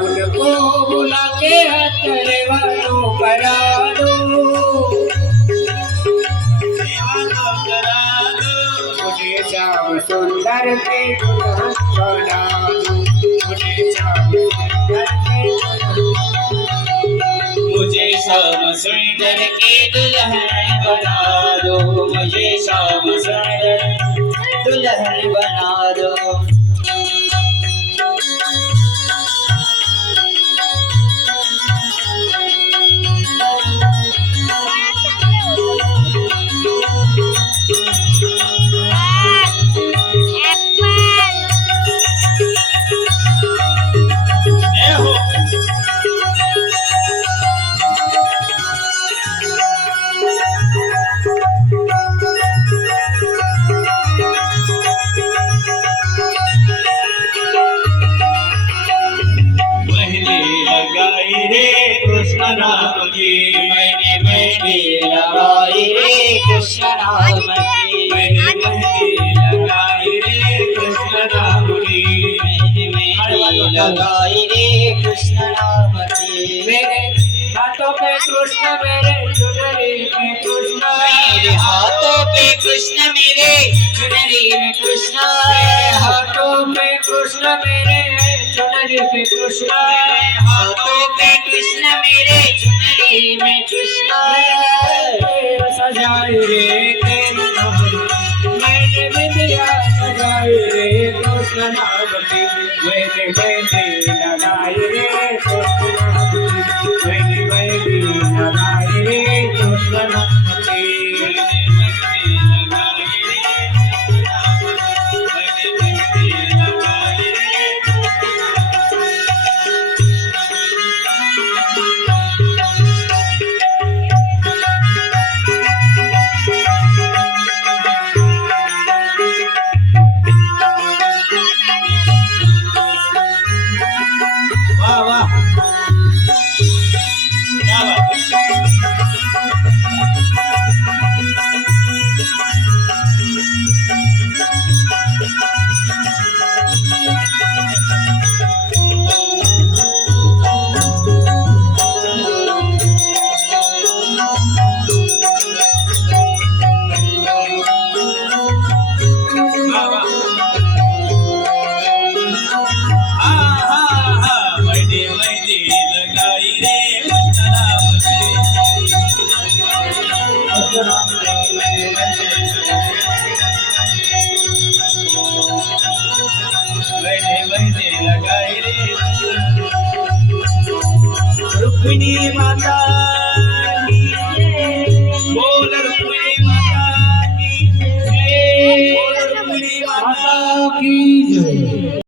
उनको बुला के हथरे वालों मुझे श्याम सुंदर के दुल्हन बना दो। मुझे श्याम सुंदर के मुझे श्याम सुंदर की दुल्हन बना दो। मुझे श्याम सुंदर दुल्हन बना दो। कृष्ण राम की रे कृष्ण राम की मेहंदी कृष्ण राम मेरे हाथों पे कृष्ण मेरे, चुनरी पे कृष्ण हाथों पे कृष्ण मेरे चुनरी में कृष्ण हाथों पे कृष्ण मेरे चुनरी पे कृष्ण हाथों पे कृष्ण मेरे, चुनरी में कृष्ण सजाई रे तेरी नगरी मैंने विद्या सजाई रे कृष्ण नाम की मैंने मेहंदी लगाई रे कृष्ण लगाई रे रुक्मिणी माता